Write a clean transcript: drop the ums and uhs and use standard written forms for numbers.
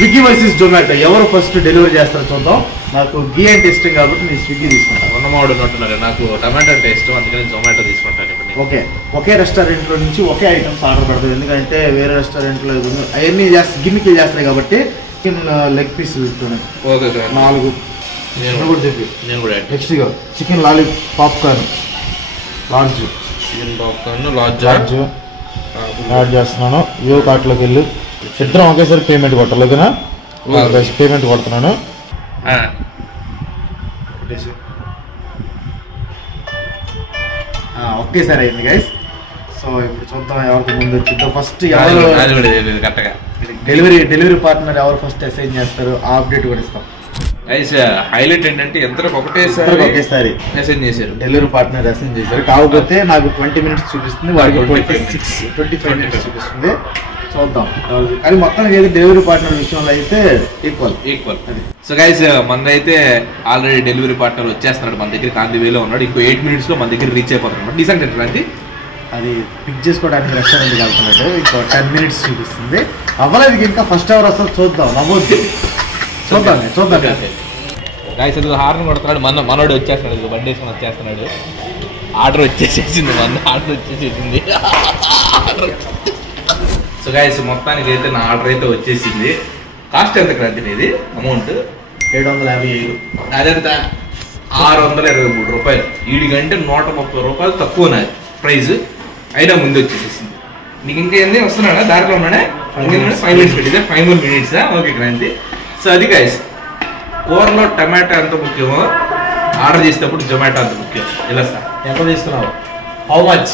Swiggy versus Zomato ఎవరు first delivery చేస్తారో చూద్దాం. నాకు ఘీ అంటే ఇష్టం కాబట్టి నేను స్విగ్గీ తీసుకుంటాను. ఉన్నమాడు ఉన్నట్టున్నారు, నాకు టమాటో అంటే ఇష్టం, అందుకని జొమాటో తీసుకుంటాను. ఇప్పుడు ఓకే, ఒకే రెస్టారెంట్లో నుంచి ఒకే ఐటమ్స్ ఆర్డర్ పెడతాం. ఎందుకంటే వేరే రెస్టారెంట్లో అవన్నీ గిమ్మికి చేస్తాయి కాబట్టి చికెన్ లెగ్ పీస్ పెట్టుకున్నాను. ఓకే సార్, 4 నేను కూడా చెప్పి. నెక్స్ట్గా chicken popcorn large, chicken popcorn large add చేస్తున్నాను. వ్యూ కార్ట్లోకి వెళ్ళి ఇద్దరం ఒకేసారి పేమెంట్ కొట్టాలి. ఓకేనా? పేమెంట్ కొడుతున్నాను. ఒకేసారి అయింది గైస్. సో ఇప్పుడు చూద్దాం ఎవరికి ముందు వచ్చిందో. ఫస్ట్ డెలివరీ పార్ట్నర్ ఎవరు ఫస్ట్ అసైన్ చేస్తారు ఆ అప్డేట్ కూడా ఇస్తాం. హైలైట్ ఏంటంటే ఎంతకు ఒకేసారి అసైన్ చేశారు, డెలివరీ పార్ట్నర్ అసైన్ చేశారు. కాకపోతే నాకు 20 minutes చూపిస్తుంది, వాడికి 25 minutes చూపిస్తుంది. చూద్దాం. కానీ మొత్తానికి అయితే డెలివరీ పార్ట్నర్ విషయంలో అయితే ఈక్వల్. సో గైస్ మనదైతే ఆల్రెడీ డెలివరీ పార్ట్నర్ వచ్చేస్తున్నాడు మన దగ్గర, కాంతి వేలో ఉన్నాడు. ఇంకో 8 minutes లో మన దగ్గర రీచ్ అయిపోతున్నాడు. డిసెంట్ ఎట్లాంటి అది పిక్ చేసుకోవడానికి రెస్టారెంట్కి వెళ్తున్నాడు. ఇంకో 10 minutes చూపిస్తుంది. అవ్వలేదు ఇంకా, ఫస్ట్ అవర్ వస్తుంది. చూద్దాం. నమ్మొద్దు, చూద్దాం. గైస్ అది హార్న్ కొడుతున్నాడు. మనోడు వచ్చేస్తున్నాడు, బండి వేసుకొని వచ్చేస్తున్నాడు. ఆర్డర్ వచ్చేసేసింది. సో గైస్ మొత్తానికి అయితే నా ఆర్డర్ అయితే వచ్చేసింది. కాస్ట్ ఎంత క్రాంతి ఇది? అమౌంట్ 757. అదంత 623 రూపాయలు. వీడికంటే 130 రూపాయలు తక్కువ నాది ప్రైజ్, అయినా ముందు వచ్చేసేసింది. నీకు ఇంకా ఏంది వస్తున్నాడా? దాంట్లో ఉన్నాడే 5 minutes పెట్టిందా? 5 more minutes. Okay Kranthi. So అది గైస్, కూరలో టమాటా ఎంత ముఖ్యమో ఆర్డర్ చేసేటప్పుడు జొమాటో అంత ముఖ్యం. ఇలా సార్ ఎంత తీసుకున్నావు? How much?